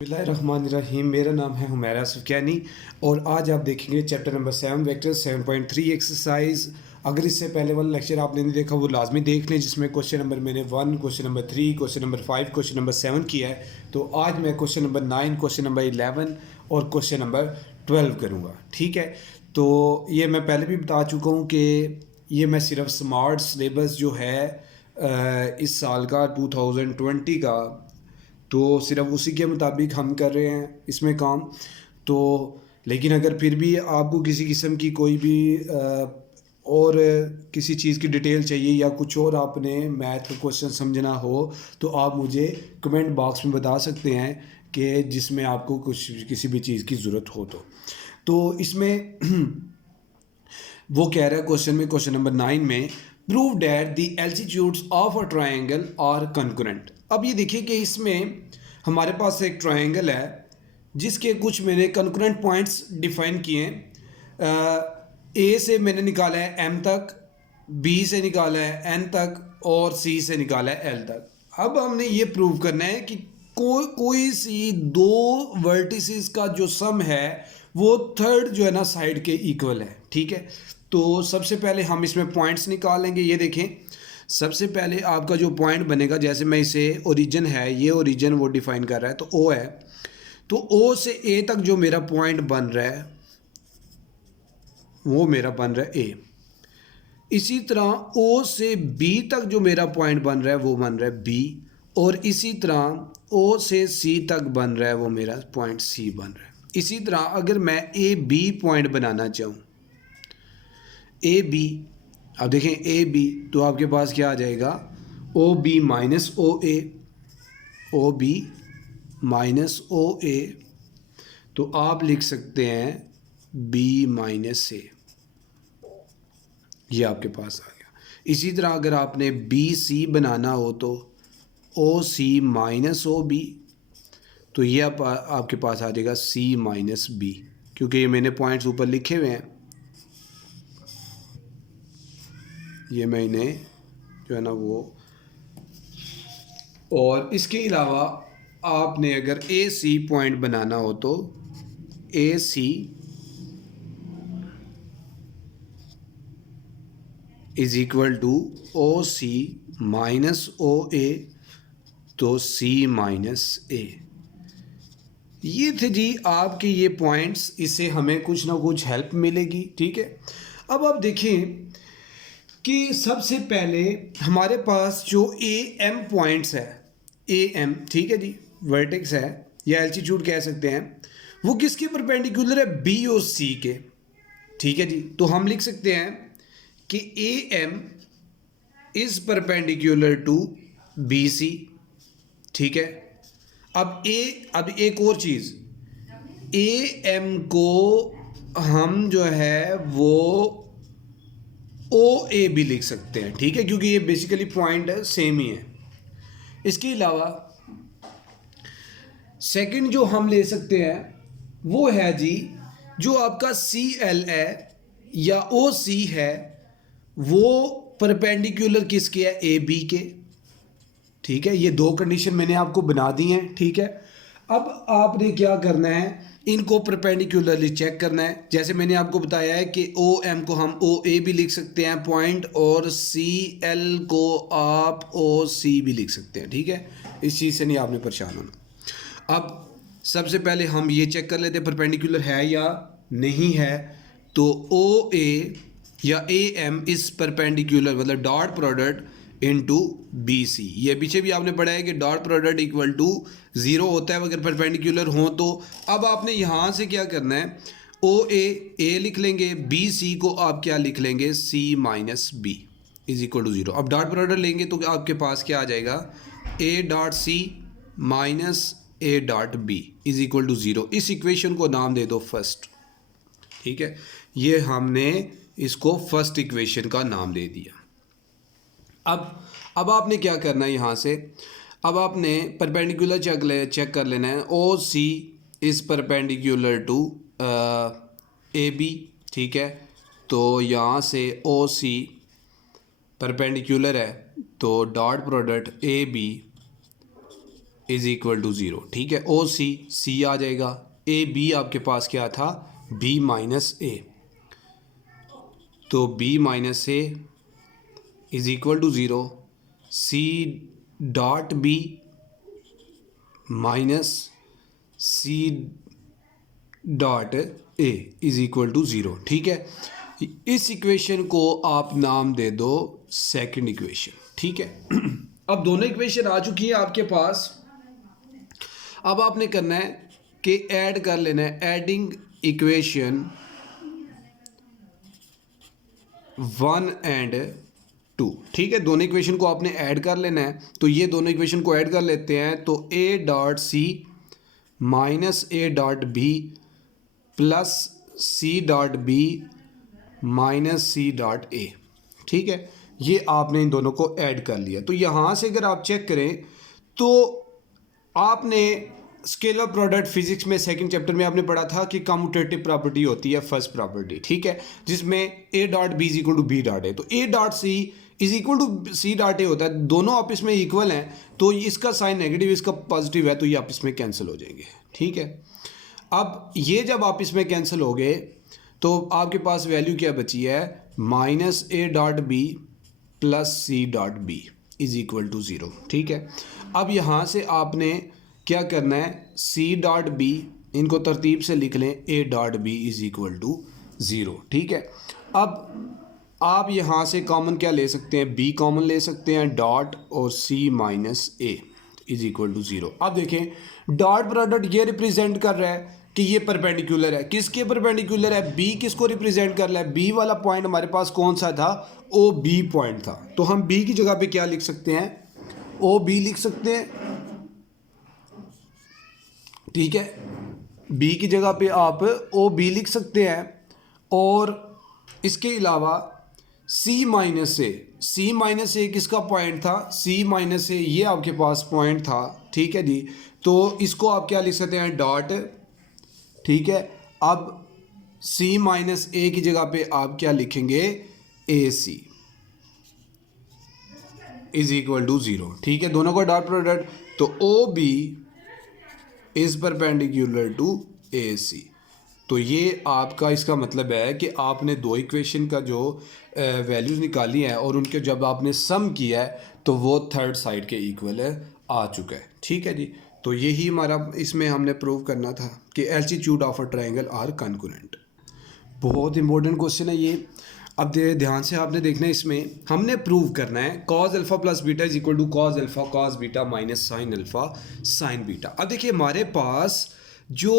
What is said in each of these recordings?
बिस्मिल्लाहिर्रहमानिर्रहीम। मेरा नाम है हुमैरा सुफ़ियानी और आज आप देखेंगे चैप्टर नंबर 7 वेक्टर 7.3 एक्सरसाइज। अगर इससे पहले वाला लेक्चर आपने नहीं देखा वो लाजमी देख लें, जिसमें क्वेश्चन नंबर मैंने 1, question number 3, question number 5, question number 7 किया है। तो आज मैं क्वेश्चन नंबर 9, क्वेश्चन नंबर 11 और क्वेश्चन नंबर 12 करूँगा। ठीक है, तो ये मैं पहले भी बता चुका हूँ कि ये मैं सिर्फ स्मार्ट सिलेबस जो है इस साल का 2020 का, तो सिर्फ उसी के मुताबिक हम कर रहे हैं इसमें काम। तो लेकिन अगर फिर भी आपको किसी किस्म की कोई भी और किसी चीज़ की डिटेल चाहिए या कुछ और आपने मैथ का क्वेश्चन समझना हो तो आप मुझे कमेंट बॉक्स में बता सकते हैं कि जिसमें आपको कुछ किसी भी चीज़ की ज़रूरत हो। तो इसमें वो कह रहा है क्वेश्चन में, क्वेश्चन नंबर 9 में, prove that the altitudes of a triangle are concurrent. अब ये देखिए कि इसमें हमारे पास एक ट्रायंगल है जिसके कुछ मैंने कंकरेंट पॉइंट्स डिफाइन किए हैं। ए से मैंने निकाला है एम तक, बी से निकाला है एन तक और सी से निकाला है एल तक। अब हमने ये प्रूव करना है कि कोई सी दो वर्टिसेस का जो सम है वो थर्ड जो है ना साइड के इक्वल है। ठीक है, तो सबसे पहले हम इसमें पॉइंट्स निकालेंगे। ये देखें, सबसे पहले आपका जो पॉइंट बनेगा, जैसे मैं इसे ओरिजिन है, ये ओरिजिन वो डिफाइन कर रहा है तो ओ है, तो ओ से ए तक जो मेरा पॉइंट बन रहा है वो मेरा बन रहा है ए। इसी तरह ओ से बी तक जो मेरा पॉइंट बन रहा है वो बन रहा है बी, और इसी तरह ओ से सी तक बन रहा है वो मेरा पॉइंट सी बन रहा है। इसी तरह अगर मैं ए बी पॉइंट बनाना चाहूँ, ए बी, अब देखें ए बी, तो आपके पास क्या आ जाएगा, O B minus O A, O B minus O A, तो आप लिख सकते हैं बी माइनस ए, ये आपके पास आ गया। इसी तरह अगर आपने बी सी बनाना हो तो ओ सी माइनस ओ बी, तो ये आपके पास आ जाएगा सी माइनस बी, क्योंकि ये मैंने पॉइंट्स ऊपर लिखे हुए हैं, ये मैंने जो है ना वो। और इसके अलावा आपने अगर ए सी पॉइंट बनाना हो तो A C is equal to O C minus O A, तो सी माइनस ए। ये थे जी आपके ये पॉइंट्स, इससे हमें कुछ ना कुछ हेल्प मिलेगी। ठीक है, अब आप देखें कि सबसे पहले हमारे पास जो ए एम पॉइंट्स है, ए एम, ठीक है जी, वर्टेक्स है या एल्टीट्यूड कह सकते हैं, वो किसके परपेंडिकुलर है, बी और सी के। ठीक है जी, तो हम लिख सकते हैं कि A M is perpendicular to B C. ठीक है, अब एक और चीज़, ए एम को हम जो है वो ओ ए भी लिख सकते हैं। ठीक है, क्योंकि ये बेसिकली पॉइंट सेम ही है। इसके अलावा सेकंड जो हम ले सकते हैं वो है जी, जो आपका सी एल है या ओ सी है वो परपेंडिकुलर किसके है, ए बी के। ठीक है, ये दो कंडीशन मैंने आपको बना दी हैं। ठीक है, अब आपने क्या करना है, इनको परपेंडिकुलरली चेक करना है। जैसे मैंने आपको बताया है कि ओ एम को हम ओ ए भी लिख सकते हैं पॉइंट, और सी एल को आप ओ सी भी लिख सकते हैं। ठीक है, इस चीज़ से नहीं आपने परेशान होना। अब सबसे पहले हम ये चेक कर लेते हैं परपेंडिकुलर है या नहीं है। तो ओ ए या ए एम इस परपेंडिकुलर, मतलब dot product into B C. ये पीछे भी आपने पढ़ा है कि डॉट प्रोडक्ट इक्वल टू 0 होता है अगर परपेंडिकुलर हो तो। अब आपने यहाँ से क्या करना है, ओ ए लिख लेंगे, बी सी को आप क्या लिख लेंगे, C minus B is equal to 0। अब डॉट प्रोडक्ट लेंगे तो आपके पास क्या आ जाएगा, A dot C minus A dot B is equal to 0। इस इक्वेशन को नाम दे दो फर्स्ट। ठीक है, ये हमने इसको फर्स्ट इक्वेशन का नाम दे दिया। अब आपने क्या करना है, यहाँ से अब आपने परपेंडिकुलर चेक कर लेना है। O C is perpendicular to A B. ठीक है, तो यहाँ से ओ सी परपेंडिकुलर है तो dot product A B is equal to zero. ठीक है, ओ सी आ जाएगा, ए बी आपके पास क्या था, बी माइनस ए, तो B minus A is equal to zero, C dot B minus C dot A is equal to zero. ठीक है, इस इक्वेशन को आप नाम दे दो सेकंड इक्वेशन। ठीक है, अब दोनों इक्वेशन आ चुकी है आपके पास। अब आपने करना है कि ऐड कर लेना है, एडिंग इक्वेशन 1 एंड 2। ठीक है, दोनों इक्वेशन को आपने ऐड कर लेना है, तो ये दोनों इक्वेशन को ऐड कर लेते हैं। तो A dot C minus A dot B plus C dot B minus C dot A. ठीक है, ये आपने इन दोनों को ऐड कर लिया। तो यहाँ से अगर आप चेक करें तो आपने स्केलर प्रोडक्ट फिजिक्स में सेकंड चैप्टर में आपने पढ़ा था कि कम्यूटेटिव प्रॉपर्टी होती है फर्स्ट प्रॉपर्टी। ठीक है, जिसमें A dot B is equal to B dot A, तो A dot C is equal to C dot A होता है। दोनों आपस में इक्वल हैं, तो इसका साइन नेगेटिव इसका पॉजिटिव है, तो ये आपस में कैंसिल हो जाएंगे। ठीक है, अब ये जब आपस में कैंसिल हो गए तो आपके पास वैल्यू क्या बची है, minus A dot B plus C dot B is equal to zero. ठीक है, अब यहाँ से आपने क्या करना है, सी डॉट बी इनको तरतीब से लिख लें, A dot B is equal to zero. ठीक है, अब आप यहाँ से कॉमन क्या ले सकते हैं, बी कॉमन ले सकते हैं, डॉट और C minus A is equal to zero. अब देखें डॉट प्रोडक्ट ये रिप्रेजेंट कर रहा है कि ये परपेंडिकुलर है, किसके परपेंडिकुलर है, बी किसको रिप्रेजेंट कर रहा है, बी वाला पॉइंट हमारे पास कौन सा था, ओ बी पॉइंट था। तो हम बी की जगह पे क्या लिख सकते हैं, ओ बी लिख सकते हैं। ठीक है, बी की जगह पे आप ओ बी लिख सकते हैं, और इसके अलावा सी माइनस ए किसका पॉइंट था, सी माइनस ए ये आपके पास पॉइंट था। ठीक है जी, तो इसको आप क्या लिख सकते हैं, डॉट। ठीक है, अब सी माइनस ए की जगह पे आप क्या लिखेंगे, A C is equal to zero. ठीक है, दोनों का डॉट प्रोडक्ट, तो O B is perpendicular to A C. तो ये आपका इसका मतलब है कि आपने दो इक्वेशन का जो वैल्यूज़ निकाली हैं और उनके जब आपने सम किया है तो वो थर्ड साइड के इक्वल आ चुका है। ठीक है जी, तो यही हमारा इसमें हमने प्रूव करना था कि altitude of a triangle are concurrent. बहुत इंपॉर्टेंट क्वेश्चन है ये। अब ध्यान से आपने देखना है, इसमें हमने प्रूव करना है cos alpha plus beta is equal to cos alpha cos beta minus sine alpha sine beta. अब देखिए हमारे पास जो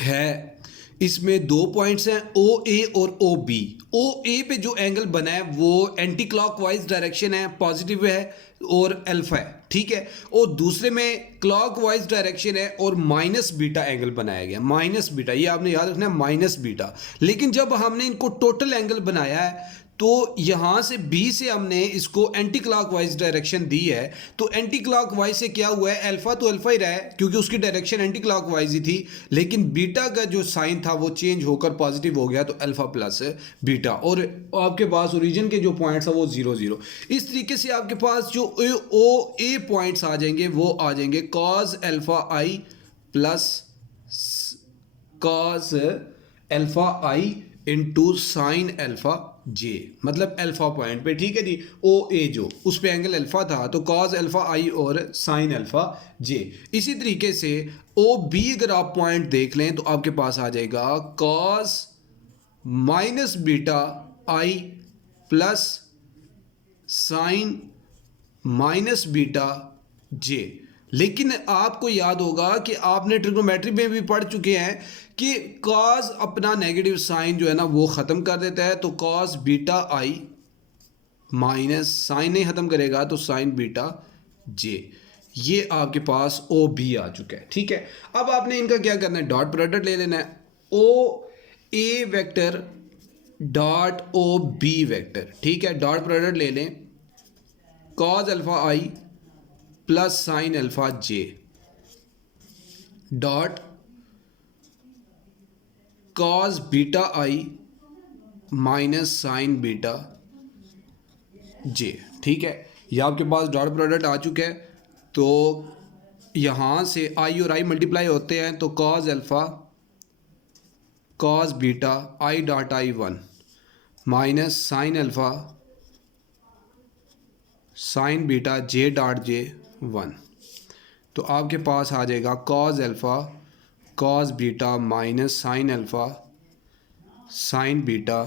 है इसमें दो पॉइंट्स हैं, ओ ए और ओ बी। ओ ए पे जो एंगल बना है वो एंटी क्लॉकवाइज डायरेक्शन है, पॉजिटिव है और अल्फा है। ठीक है, और दूसरे में क्लॉकवाइज डायरेक्शन है और माइनस बीटा एंगल बनाया गया, माइनस बीटा, ये आपने याद रखना है, माइनस बीटा। लेकिन जब हमने इनको टोटल एंगल बनाया है तो यहाँ से बी से हमने इसको एंटी क्लॉकवाइज डायरेक्शन दी है, तो एंटी क्लॉकवाइज से क्या हुआ है, अल्फा तो अल्फा ही रहा है क्योंकि उसकी डायरेक्शन एंटी क्लॉकवाइज ही थी, लेकिन बीटा का जो साइन था वो चेंज होकर पॉजिटिव हो गया, तो अल्फा प्लस बीटा, और आपके पास ओरिजिन के जो पॉइंट्स है वो 0 0। इस तरीके से आपके पास जो ओ ए पॉइंट्स आ जाएंगे वो आ जाएंगे cause alpha I plus cos alpha I into sine alpha जे, मतलब अल्फा पॉइंट पे। ठीक है जी, ओ ए जो उस पे एंगल अल्फा था तो कॉज अल्फा आई और साइन अल्फा जे। इसी तरीके से ओ बी अगर आप पॉइंट देख लें तो आपके पास आ जाएगा कॉज माइनस बीटा आई प्लस साइन माइनस बीटा जे। लेकिन आपको याद होगा कि आपने ट्रिग्नोमेट्री में भी पढ़ चुके हैं कि कॉस अपना नेगेटिव साइन जो है ना वो ख़त्म कर देता है, तो cos beta I minus sign नहीं ख़त्म करेगा तो साइन बीटा जे। ये आपके पास ओ बी आ चुका है। ठीक है, अब आपने इनका क्या करना है, डॉट प्रोडक्ट ले लेना है, O A vector dot O B vector. ठीक है, डॉट प्रोडक्ट ले लें, cos alpha I plus sine alpha J dot cos beta I minus sine beta J. ठीक है, ये आपके पास डॉट प्रोडक्ट आ चुका है। तो यहाँ से आई और आई मल्टीप्लाई होते हैं तो cos alpha cos beta I dot I 1 minus sine alpha sine beta J dot J 1। तो आपके पास आ जाएगा cos alpha cos beta minus sine alpha sine beta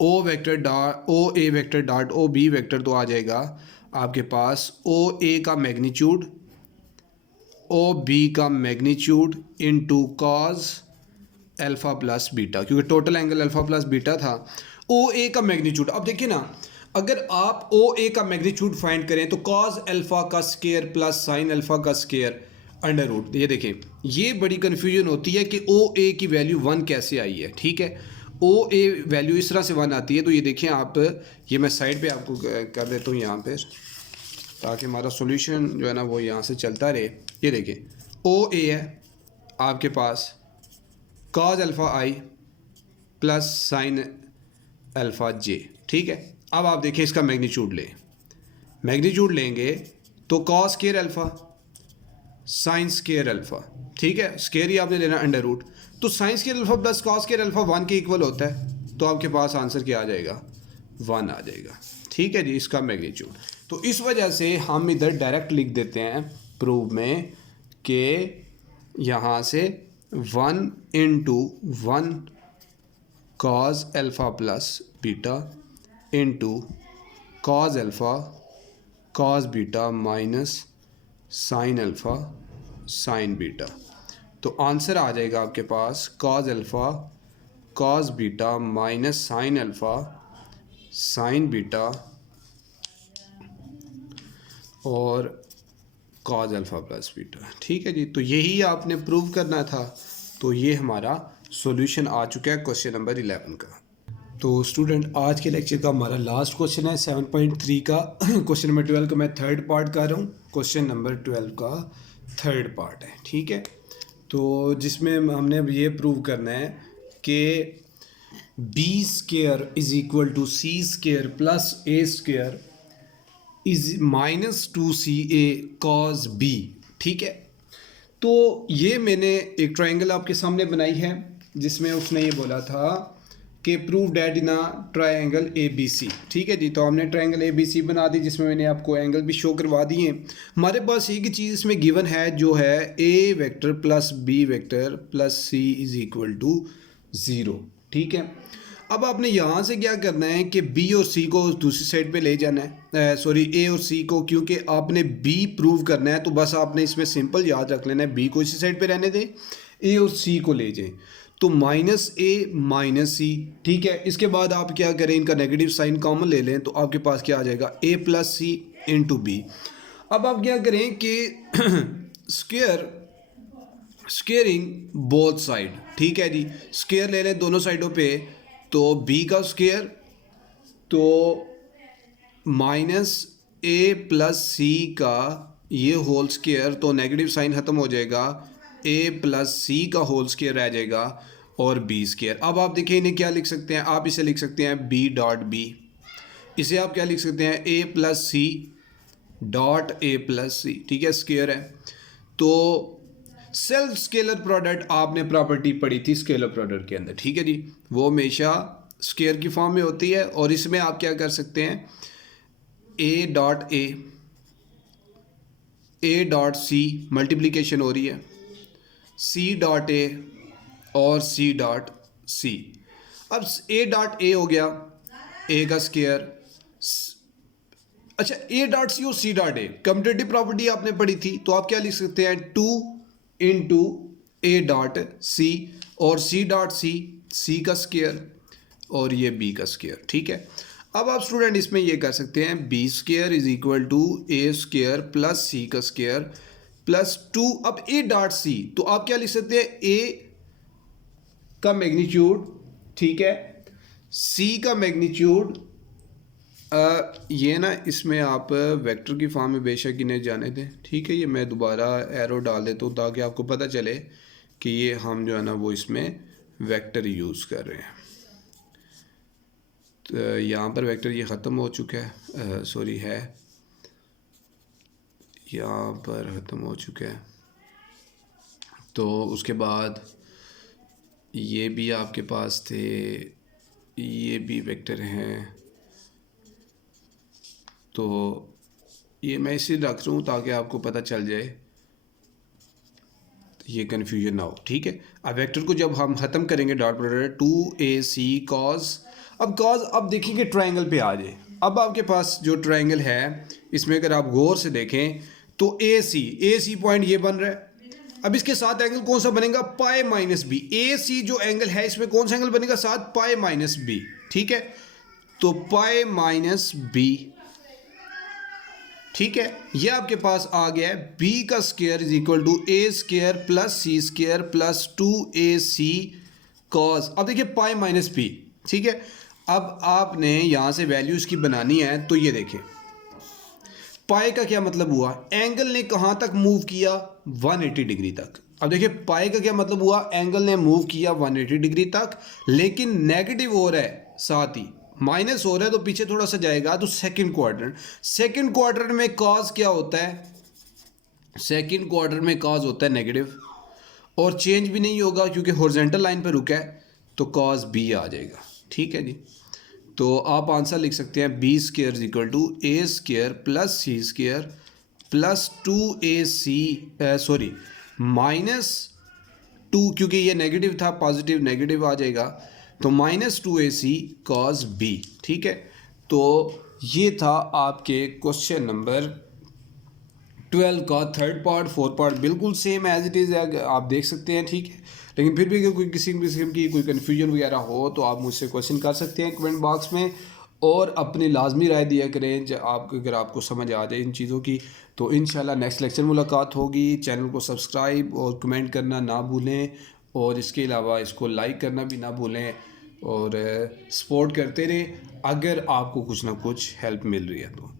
O vector dot O A vector dot O B vector, तो आ जाएगा आपके पास ओ ए का मैग्नीट्यूड ओ बी का magnitude into cos alpha plus beta, क्योंकि total angle alpha plus beta था। ओ A का मैग्नीट्यूड, अब देखिए ना, अगर आप ओ ए का मैग्नीट्यूड फाइंड करें तो कॉज अल्फ़ा का स्केयर प्लस साइन अल्फ़ा का स्केयर अंडर रूट। ये देखें, ये बड़ी कन्फ्यूजन होती है कि ओ ए की वैल्यू 1 कैसे आई है। ठीक है, ओ ए वैल्यू इस तरह से 1 आती है। तो ये देखें आप, ये मैं साइड पे आपको कर देता हूँ यहाँ पे, ताकि हमारा सॉल्यूशन जो है ना वो यहाँ से चलता रहे। ये देखें, ओ ए है आपके पास कॉज अल्फ़ा आई प्लस साइन अल्फ़ा जे। ठीक है, अब आप देखें इसका मैग्नीट्यूड मैग्नीट्यूड लेंगे तो cos square alpha sine square alpha. ठीक है, स्केयर ही आपने लेना अंडर रूट, तो sine square alpha plus cos square alpha 1 के इक्वल होता है। तो आपके पास आंसर क्या आ जाएगा, 1 आ जाएगा। ठीक है जी, इसका मैग्नीट्यूड। तो इस वजह से हम इधर डायरेक्ट लिख देते हैं प्रूव में कि यहाँ से 1 into 1 cos alpha plus beta into cos alpha cos beta minus sine alpha sine beta. तो आंसर आ जाएगा आपके पास cos alpha cos beta minus sine alpha sine beta और कॉज अल्फ़ा प्लस बीटा। ठीक है जी, तो यही आपने प्रूव करना था। तो ये हमारा सॉल्यूशन आ चुका है क्वेश्चन नंबर 11 का। तो स्टूडेंट, आज के लेक्चर का हमारा लास्ट क्वेश्चन है 7.3 का। क्वेश्चन नंबर 12 का मैं थर्ड पार्ट कर रहा हूँ। क्वेश्चन नंबर 12 का थर्ड पार्ट है। ठीक है, तो जिसमें हमने अब ये प्रूव करना है कि B square is equal to C square plus A square is minus 2CA cos B. ठीक है, तो ये मैंने एक ट्रायंगल आपके सामने बनाई है जिसमें उसने ये बोला था कि prove that in a triangle ABC। ठीक है जी, तो हमने ट्रायंगल ABC बना दी जिसमें मैंने आपको एंगल भी शो करवा दिए। हमारे पास एक ही चीज़ इसमें गिवन है जो है A vector plus B vector plus C is equal to 0। ठीक है, अब आपने यहाँ से क्या करना है कि B और C को दूसरी साइड पे ले जाना है, सॉरी A और C को, क्योंकि आपने B प्रूव करना है। तो बस आपने इसमें सिंपल याद रख लेना है, B को इसी साइड पे रहने दें, A और C को ले जाएं। तो माइनस A माइनस C। ठीक है, इसके बाद आप क्या करें, इनका नेगेटिव साइन कॉमन ले लें, तो आपके पास क्या आ जाएगा A plus C into B। अब आप क्या करें कि स्केयरिंग बोथ साइड। ठीक है जी, स्केयर ले लें दोनों साइडों पे। तो B का स्केयर तो माइनस A प्लस C का ये होल स्केयर, तो नेगेटिव साइन ख़त्म हो जाएगा, A प्लस C का होल स्केयर रह जाएगा और B स्केयर। अब आप देखिए इन्हें क्या लिख सकते हैं, आप इसे लिख सकते हैं B डॉट B। इसे आप क्या लिख सकते हैं, A plus C dot A plus C। ठीक है, स्केयर है। तो सेल्फ स्केलर प्रोडक्ट आपने प्रॉपर्टी पढ़ी थी स्केलर प्रोडक्ट के अंदर। ठीक है जी, वो हमेशा स्केयर की फॉर्म में होती है। और इसमें आप क्या कर सकते हैं, A डॉट C मल्टीप्लिकेशन हो रही है, C डॉट A और C डॉट C। अब A डॉट A हो गया A का स्केयर, अच्छा A डॉट C और C dot A commutative property आपने पढ़ी थी। तो आप क्या लिख सकते हैं, 2 इंटू A डॉट C और C डॉट C का स्केयर और ये B का स्केयर। ठीक है, अब आप स्टूडेंट इसमें ये कर सकते हैं B square is equal to A square plus C का स्केयर प्लस 2। अब A डॉट C, तो आप क्या लिख सकते हैं, A का मैग्नीट्यूड, ठीक है, C का मैग्नीट्यूड, ये ना इसमें आप वेक्टर की फॉर्म में बेशक इन्हें जाने दें। ठीक है, ये मैं दोबारा एरो डाल देता हूँ ताकि आपको पता चले कि ये हम जो है ना वो इसमें वेक्टर यूज़ कर रहे हैं। तो यहाँ पर वेक्टर ये ख़त्म हो चुका है, सॉरी है, यहाँ पर ख़त्म हो चुका है। तो उसके बाद ये भी आपके पास थे, ये भी वेक्टर हैं। तो ये मैं इसलिए रख रहा हूँ ताकि आपको पता चल जाए, ये कन्फ्यूजन ना हो, ठीक है। अब वेक्टर को जब हम ख़त्म करेंगे डॉट प्रोडक्ट 2ac cos, अब cos अब देखेंगे ट्रायंगल पे आ जाए। अब आपके पास जो ट्रायंगल है इसमें अगर आप गौर से देखें तो AC पॉइंट ये बन रहा है। अब इसके साथ एंगल कौन सा बनेगा, पाई माइनस बी। AC जो एंगल है इसमें कौन सा एंगल बनेगा, साथ पाई माइनस बी, ठीक है। तो पाई माइनस बी, ठीक है। ये आपके पास आ गया है b का square is equal to a square plus c square plus 2ac cos। अब देखिए पाई माइनस बी, ठीक है। अब आपने यहां से वैल्यू इसकी बनानी है। तो ये देखें पाई का क्या मतलब हुआ, एंगल ने कहां तक मूव किया, 180 डिग्री तक। अब देखिए पाई का क्या मतलब हुआ, एंगल ने मूव किया 180 डिग्री तक, लेकिन नेगेटिव हो रहा है, साथ ही माइनस हो रहा है, तो पीछे थोड़ा सा जाएगा। तो सेकंड क्वाड्रेंट में कॉस क्या होता है, सेकंड क्वाड्रेंट में कॉस होता है नेगेटिव, और चेंज भी नहीं होगा क्योंकि हॉरिजॉन्टल लाइन पर रुका है, तो कॉस बी आ जाएगा, ठीक है जी। तो आप आंसर लिख सकते हैं B square is equal to A square plus C square plus 2ac sorry minus 2, क्योंकि ये नेगेटिव था, पॉजिटिव नेगेटिव आ जाएगा, तो -2ac cos b, ठीक है। तो ये था आपके क्वेश्चन नंबर 12 का थर्ड पार्ट। फोर्थ पार्ट बिल्कुल सेम एज इट इज़ है, आप देख सकते हैं, ठीक है। लेकिन फिर भी अगर कोई किसी किस्म की कोई कन्फ्यूजन वगैरह हो तो आप मुझसे क्वेश्चन कर सकते हैं कमेंट बॉक्स में, और अपनी लाजमी राय दिया करें। जब आप अगर आपको समझ आ जाए इन चीज़ों की, तो इंशाल्लाह नेक्स्ट लेक्चर मुलाकात होगी। चैनल को सब्सक्राइब और कमेंट करना ना भूलें, और इसके अलावा इसको लाइक करना भी ना भूलें, और सपोर्ट करते रहें अगर आपको कुछ ना कुछ हेल्प मिल रही है तो।